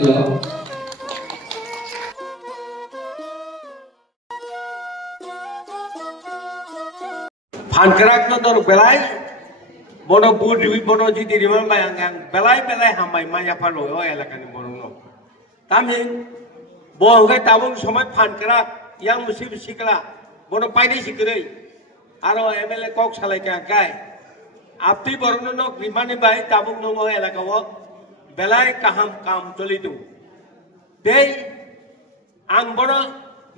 Pankerak no dor belai bono budi bono jiti riman bayang belai hambai maya palo o elakan bono no tamin bohong kai tabung somai pankerak yang musim sikla bono paine sikirei aro MLA kok salai kai apti bono no rimani bai tabung no o elakawo belai kaham kam tolitu dei ang bono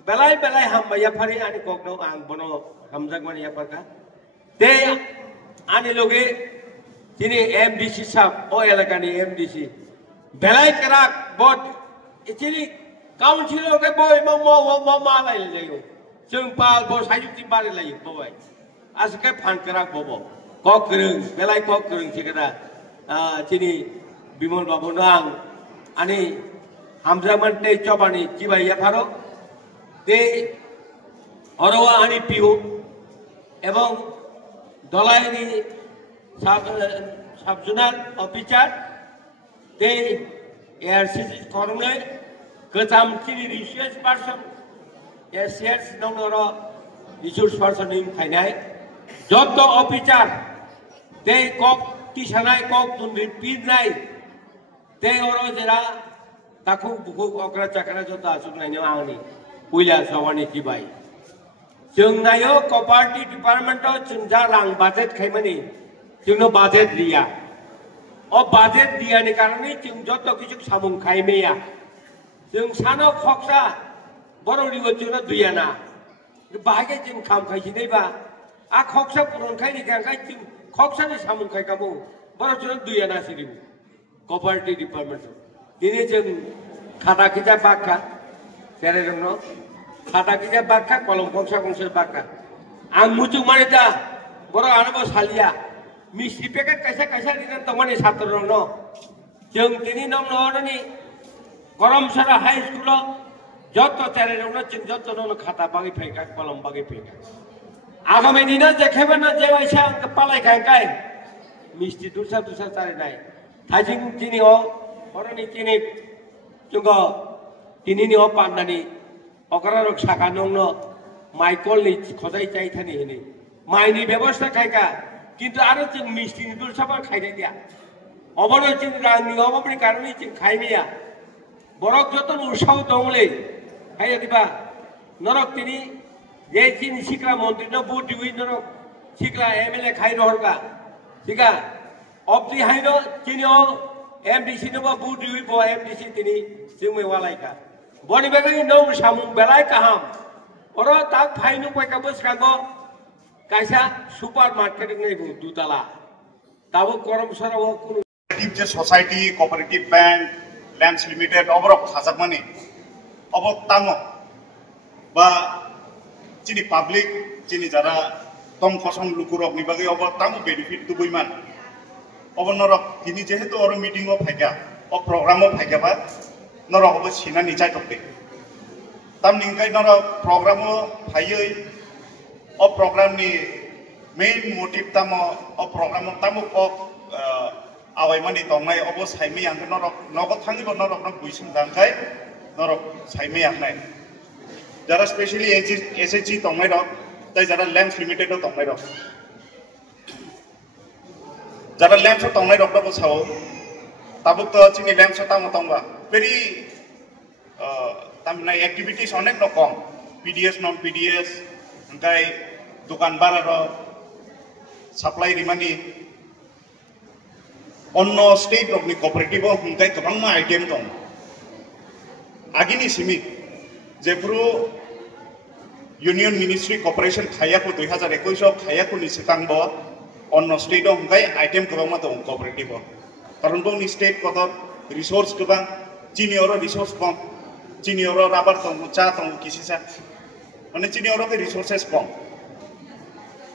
belai hambai ya pari ani kok no ang bono hamjak mani ya parka dei ani loge jini MDC sab o elakani MDC belai kerak bot jini council loge boy mo malai layo jengpal bo sayuti bari layo boy aske phan kerak bobo kok kereng belai kok kereng sikada jini Bimol Babu nang ani hamjak mante chobani jibai ya pharo dei orowa ani pihu এবং দলাইনি subzonal officer they ARCC করমে গোজাম চিনি resource person SS নংর resource person ইন ফাইনাই যত officer they কক কিসানাই কক তুনরি পিনাই they ওরো জেরা তাকু বুকু অকরা চাকরা যত আসুক নাইনি আংনি কইলা সবানি কিবাই जोंनायो कपार्टी डिपार्टमेंट जोंजा रां बाजेट खाइमानि जोंनो बाजेट दिया ओ बाजेट दिया नि कारणे जों जत किछु सामुं खाइमेया जों सानो खक्सा बरलिगो जोंना दुयाना बाहागे जों खाम खाइसिदैबा आ खक्सा पुरन खाइनि गांखाय जों खक्सानि सामुं खाइकामु बर जोंना दुयाना सिरि कपार्टी डिपार्टमेंट दिनै जों खाटा खिजा बाखा जेरै दंनो Kata kita bakka kolom kongsa bakka. Ang mucuk manita, boro anabo salia. Misi peket kaisa dinan tomani satu rono. Jeng tini nom no ni. Korom sara high school lo. Joto cari rono jeng joto rono kata bagi peka kolom bagi peka. Agame dina jekheba na jewa isya kepala kai. Misti dusa cari nai. Thajing tini o, orang ni tini juga tini ni o pandani. অকরারক শাখা নংন Michael নি খদাই চাই Thani হেনি মাইনি ব্যবস্থা খাইকা কিন্তু আরো চিং মিষ্টি দুল সাবার খাইতে দিয়া অবন চিং রানি অবপরি কারণে চিং খাইমিয়া বরক যত উৎসাহ দংলে খাইয়া দিবা নরক তিনি যে চিন শিকরা মন্ত্রী ন বুট দিবি নরক শিকরা MLA খাই রহরগা শিকা অপতি হাইন চিনি ও MDC ন বুট দিবি ব MDC তিনি চিংমে ওয়ালাইকা Boni bagay nong samung belai kaham. Oro tak fainu koi kabus kago kaisa supermarket ngai bu dutala. Tabu korom sara wo kunu. Cooperative je society, cooperative bank, lamps limited, obrok khajak mani. Obok tamo ba chini public chini jara tom kosong lukurok ni bagay obok tamo benefit tu buiman. Obok norok kini jehetu oro meeting o phaika, o program o phaika ba. Norok obo sina ni chai tokte. Tam ningkai norok program o phayoi o program ni main motive tamo o program o tamo o awai mani tongnai obo saimei ang norok nogo thangi bo norok nok buisung dangkai norok saimei ang nai. Jara specially SHG tongnai rok tai jara lamps limited o tongnai rok. Jara lamps o tongnai rok bo sao tabuk to chini lamps o tamo tongba. Very tamnai activities onek no kom PDS non PDS angkai dukan bararo supply rimani onno state rok ni cooperative angkai kabangma item dong agini simi jepro union ministry corporation khayako 2021 khayako ni sikangbo onno state angkai item kabangma dong cooperative karon dong ni state kodor resource kabang chini oro resource kom chini oro rubber tong cha tong kisisa mane chini oro ke resources kom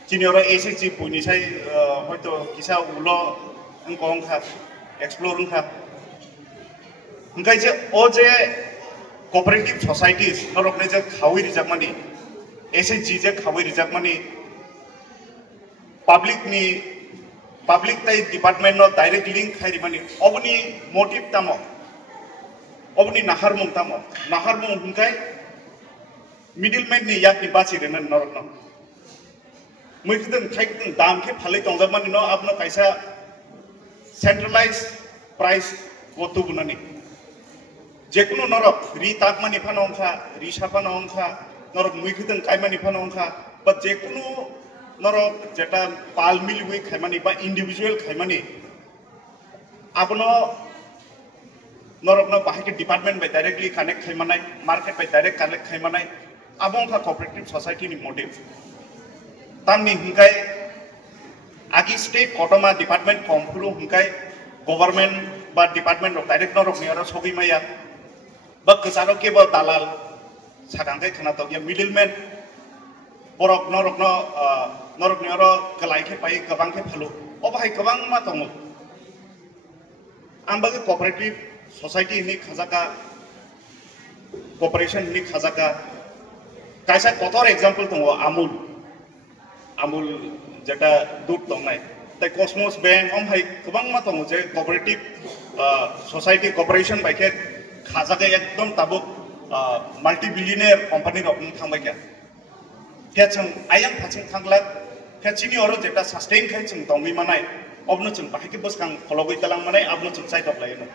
chini oro SHG puni sai hoito kisa ulo angkong kha explore kha angkai je o je cooperative societies norok ne je khawi rijak mani SHG je khawi rijak mani public tai department no direct link khairi mani obni motive tamo obni nahar mung tamo nahar mung hungkai middleman ni yak ni bachi renan norok no muikhdeng thaikdeng dam ke phalai tongjamani no abno kaisa centralized price wotu bunani যেকোনো নরক রি তাকমানি Fanon অংখা রি সাপানো অংখা নরক মুইখিদং কাইমানি Fanon অংখা বা যেকোনো নরক যেটা পাল মিল we খাইমানি বা ইন্ডিভিজুয়াল খাইমানি আপনো নরক না বাহিকে ডিপার্টমেন্ট বাই ডাইরেক্টলি কানেক্ট খাইমানাই মার্কেট বাই ডাইরেক্ট কানেক্ট খাইমানাই আবংখা কোঅপারেটিভ সোসাইটি নি মোটিভ তামনি হুংকাই আকি স্টেট কটমা ডিপার্টমেন্ট কমফুরু হুংকাই গভর্নমেন্ট বা ডিপার্টমেন্ট অফ ডাইরেক্ট নরক নিয়ারা সগিমাইয়া বা কেসারো কেবল দালাল সাগাঙ্গাই খানাতো ইয়া মিডলম্যান বরক নরক নিয়ারা গলাইखे পাই গবাংखे ফালু অবাহাই গবাং মা দङ आंबागे कोऑपरेटिव सोसाइटी नि खाजाका कोऑपरेशन नि खाजाका कायसा कतर एग्जांपल दङ आमुल जेटा दूध दंनाय ताई कॉस्मोस बैंक हमहाय गोबां मा दङ जे कोऑपरेटिव सोसाइटी कॉर्पोरेशन बायखे खाजाका एकदम ताबुक मल्टी बिलियनियर कंपनी रखन थांबाय क्या केचों आयं फाचिं थांगला केचिनि अरो जेटा सस्टेन खाय जों दंगै मानाय अबनो जों बाहायके बसखां फलगै तलां मानाय आबनो जों साइड अफ लायो